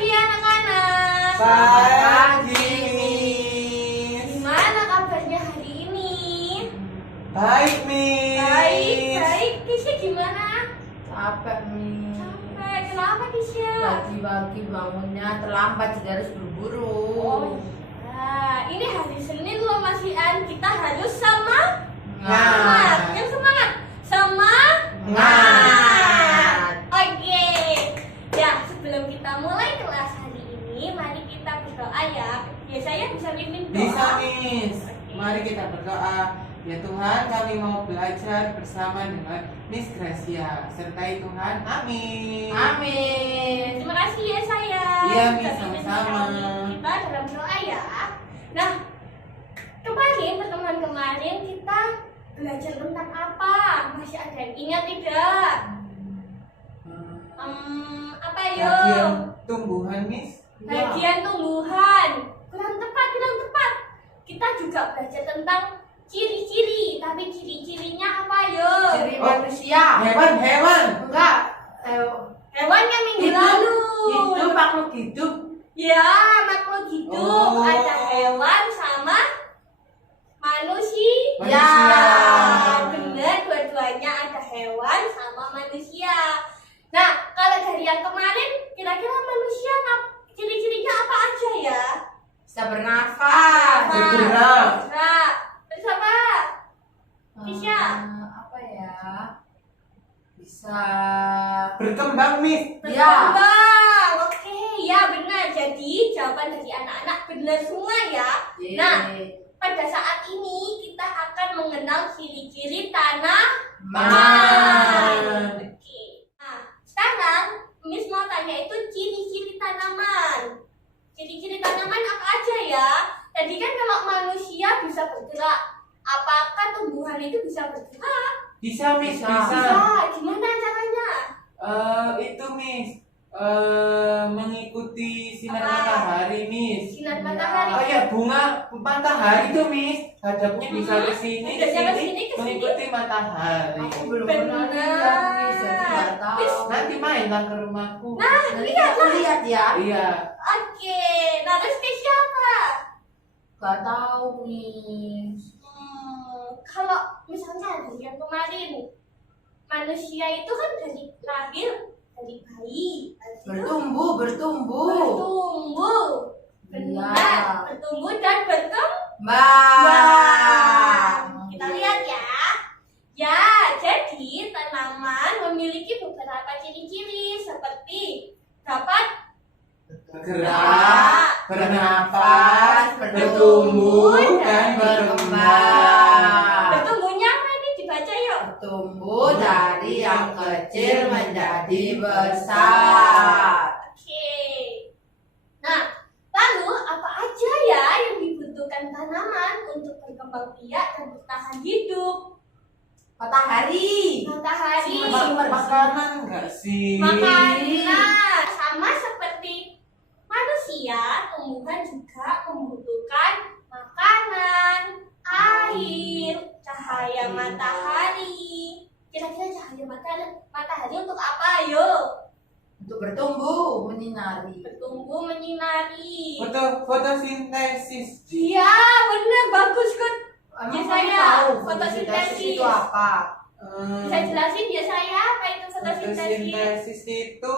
pagi anak-anak. Pagi. Gimana kabarnya hari ini? Baik, Miss. Baik. Kisya gimana? Capek nih. Capek. Kenapa Kisya? Pagi-pagi bangunnya terlambat jadi harus buru-buru. Ini hari Senin loh Mas Ian. Kita harus semangat. Semangat. Yang semangat. Semangat. Oke. Ya, sebelum kita mulai kelas hari ini, mari kita berdoa ya. Biasanya bisa mimpin doa. Bisa, Miss. Oke. Mari kita berdoa. Ya Tuhan, kami mau belajar bersama dengan Miss Gracia. Sertai Tuhan. Amin. Amin. Terima kasih ya saya. Iya, Miss, sama-sama. Kita dalam doa ya. Nah, pertemuan kemarin kita belajar tentang apa? Masih ada yang ingat tidak? Apa yo? Bagian tumbuhan, Miss. Bagian tumbuhan. Kurang tepat. Kita juga belajar tentang ciri-ciri. Tapi ciri-cirinya apa yo? Ciri manusia. Hewan. Enggak. Hewan yang minggu lalu. Hidup, makhluk hidup. Ya, makhluk hidup. Oh. Ada hewan sama manusia. Manusia. Benar, dua-duanya ada hewan sama manusia. Nah, kalau dari yang kemarin, kira-kira manusia ciri-cirinya apa aja ya? Bisa bernafas. Bergerak. Bergerak. Terus apa? Bisa. Apa ya? Bisa. Berkembang, Miss. Ya. Berkembang. Oke, ya benar. Jadi jawaban dari anak-anak benar semua ya. Nah, pada saat ini kita akan mengenal ciri-ciri tanaman. Oke. Nah, sekarang Miss mau tanya itu ciri-ciri tanaman. Ciri-ciri tanaman apa aja ya? Tadi kan kalau manusia bisa bergerak, apakah tumbuhan itu bisa bergerak? Bisa, Miss. Bisa. Bisa. Gimana caranya? Itu, Miss. Mengikuti sinar Apa? matahari, Miss. Sinar Iya. matahari. Oh ya, bunga matahari tuh, Miss. Hadapnya bisa ke sini, ke Hadapnya ke sini, sini, ke sini. mengikuti matahari. Aku belum pernah lihat nih, jadi nggak tahu. Nanti mainlah ke rumahku. Nah, Nanti aku lihat ya. Iya. Oke. Nah, terus ke siapa? Gak tahu nih. Kalau misalnya dari yang kemarin, manusia itu kan dari lahir dari bayi, habis itu Bertumbuh. bertumbuh, benar, Iya. bertumbuh dan berkembang. Kita lihat ya. Ya, jadi tanaman memiliki beberapa ciri-ciri seperti dapat Bergerak, bernapas, bertumbuh, dan berkembang. bertumbuhnya apa ini dibaca yuk? Bertumbuh dari yang kecil menjadi besar. Oke. Nah, lalu apa aja ya yang dibutuhkan tanaman untuk berkembang biak dan bertahan hidup? Matahari. Matahari, Makanan enggak sih? makanan, sama seperti manusia, tumbuhan juga membutuhkan makanan, air, cahaya matahari. Kira-kira cahaya matahari untuk apa? Ayo, Untuk bertumbuh, menyinari. bertumbuh menyinari. Fotosintesis. Iya, benar, bagus kan? Emang Ya, kamu saya. tahu Fotosintesis itu apa? Bisa jelasin ya saya apa itu fotosintesis? Fotosintesis itu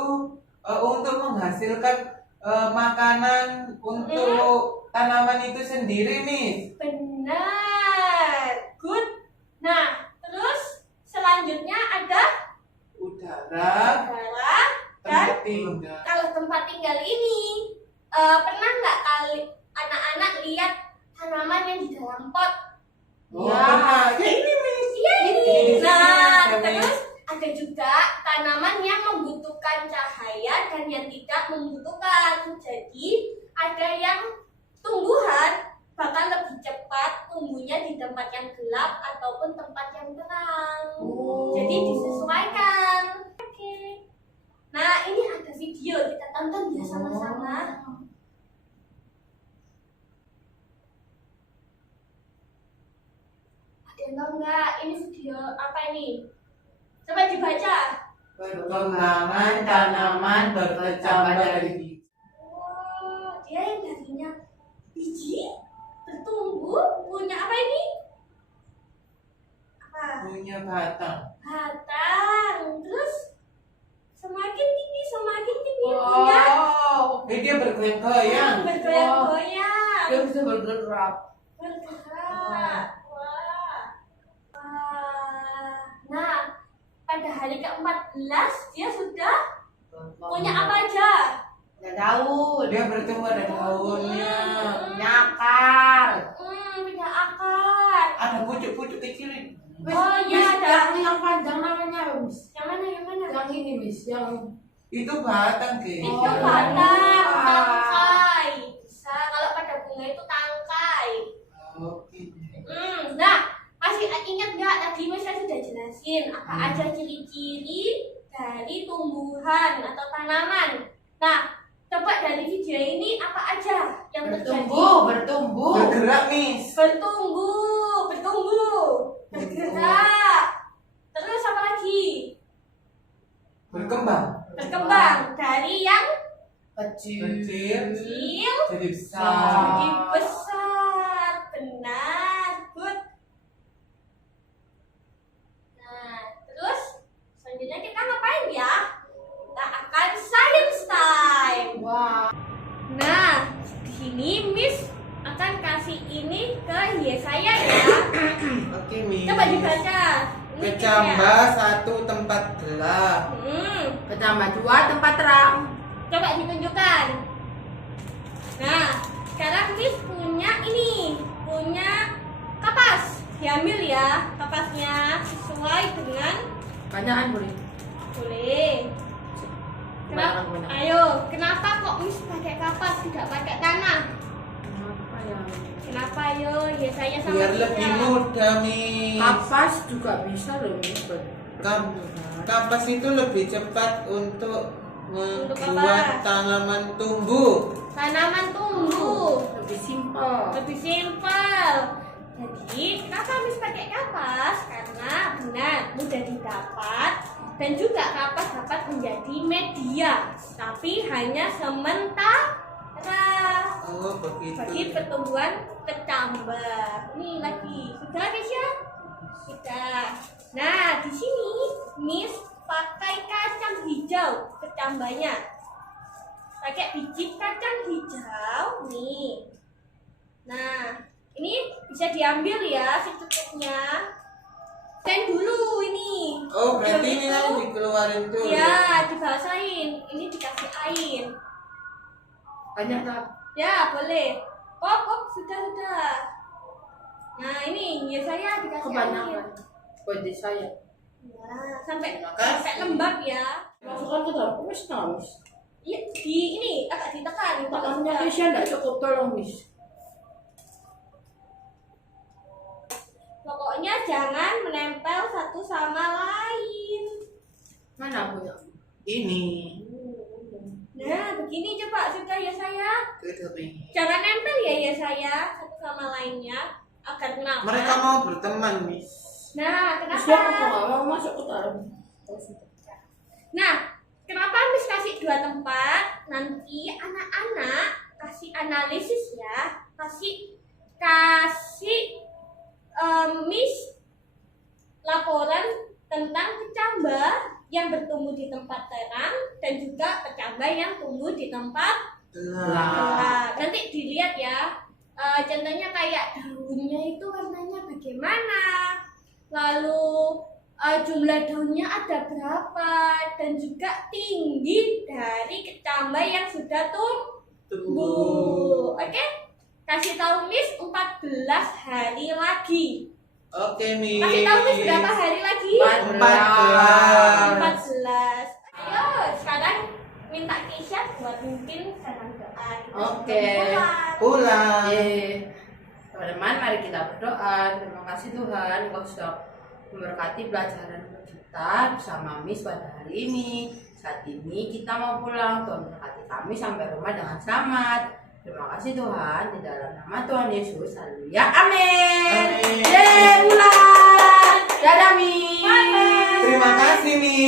untuk menghasilkan makanan untuk tanaman itu sendiri, Miss. Benar, good. Nah, terus selanjutnya ada Udara, udara dan tempat tinggal. kalau tempat tinggal ini pernah nggak kali anak-anak lihat tanaman yang di dalam pot? Oh, Ya. pernah. Ya ini, Miss. Iya Ini, ini. Nah, ya, Miss. terus ada juga tanaman yang membutuhkan cahaya dan yang tidak membutuhkan. Jadi ada yang tumbuhan bahkan lebih cepat tumbuhnya di tempat yang gelap ataupun tempat yang terang. Oh. Jadi disesuaikan. Oke. Nah, ini ada video kita tonton ya sama-sama. Ada yang tahu nggak ini video apa ini? Coba dibaca. Perkembangan tanaman berkecambar dari biji. Ya batang. Batang. Terus semakin tinggi punya. Wow. Dia bergoyang-goyang. Bergoyang-goyang. Dia bisa bergerak. Bergerak. Wah. Wah. Nah, pada hari ke-14 dia sudah punya apa aja? Ada daun. Dia bertumbuh ada daunnya. Punya akar. Punya akar. Ada pucuk-pucuk kecil. Oh iya, ada. Yang panjang namanya, Miss. Yang mana? Yang ini, Miss. Yang Itu batang, Ki. Itu Oh. batang, tangkai. Bisa kalau pada bunga itu tangkai. Oke. Nah, masih ingat nggak tadi saya sudah jelasin apa aja ciri-ciri dari tumbuhan atau tanaman. Nah, coba dari video ini apa aja yang terjadi? bertumbuh. Bergerak, Miss. Bertumbuh, bergerak. Terus apa lagi? Berkembang. Berkembang dari yang Kecil. kecil Jadi besar. jadi besar. Benar, good. Nah, terus selanjutnya kita ngapain ya? Kita akan science time. Wah. Nah, di sini Miss akan kasih ini ke Yesaya ya. Oke, Miss. Coba dibaca. Ini Kecambah 1 tempat gelap. Kecambah 2 tempat terang. Coba ditunjukkan. Nah, sekarang Miss punya ini, punya kapas. Diambil ya kapasnya sesuai dengan Banyakan boleh. boleh. Kenapa? Kebanyakan. Ayo, kenapa kok Miss pakai kapas tidak pakai tanah? Kenapa ya? Kenapa yo? Ya saya sama Biar Tika. lebih mudah, Miss. Kapas juga bisa loh, Miss. Kapas itu lebih cepat untuk Untuk membuat apa? tanaman tumbuh. Tanaman tumbuh. Lebih simpel. Lebih simpel. Jadi, kenapa Miss pakai kapas? Karena benar mudah didapat dan juga kapas dapat menjadi media, tapi hanya sementara Oh, begitu. bagi pertumbuhan kecambah. Ini lagi sudah guys ya? Sudah. Nah, di sini Miss pakai kacang hijau kecambahnya. Pakai biji kacang hijau nih. Nah, ini bisa diambil ya secukupnya. Dan dulu ini. Oh, berarti Sebelum ini itu, nanti dikeluarin dulu. ya, dibasahin. Ini dikasih air. Banyak tak? Ya, boleh. Oh, sudah. Nah, ini ya saya dikasih air. Kebanyakan. Buat saya. Nah, sampai Terima kasih. sampai lembab ya. Masukkan ke dalam kumis nggak, Miss? Iya, di ini agak ditekan. Tekannya Keisha nggak cukup, tolong, Miss. Pokoknya jangan menempel satu sama lain. Mana punya? Ini. Nah, begini coba sudah ya saya. Itu, Miss. Jangan nempel ya saya satu sama lainnya agar kenapa? Mereka mau berteman, Miss. Nah, Terus dia kenapa? nggak mau masuk ke dalam. Nah, kenapa Miss kasih 2 tempat? Nanti anak-anak kasih analisis ya, kasih Miss laporan tentang kecambah yang bertumbuh di tempat terang dan juga kecambah yang tumbuh di tempat gelap. Nanti dilihat ya, contohnya kayak daunnya itu warnanya bagaimana, lalu jumlah daunnya ada berapa, dan juga tinggi dari kecambah yang sudah tumbuh. Oke? Kasih tahu Miss 14 hari lagi. Oke, Miss. Kasih tahu Miss berapa hari lagi? 14. 14. Ayo, sekarang minta Keisha buat mimpin salam doa. Kita Oke. pulang. Pulang. Teman-teman, mari kita berdoa. Terima kasih Tuhan, Engkau sudah memberkati pelajaran kita bersama Miss pada hari ini. Saat ini kita mau pulang. Tuhan berkati kami sampai rumah dengan selamat. Terima kasih Tuhan, di dalam nama Tuhan Yesus. Haleluya. Amin. Amin. Yeay, pulang. Dadah, Miss. Bye-bye. Terima kasih, Miss.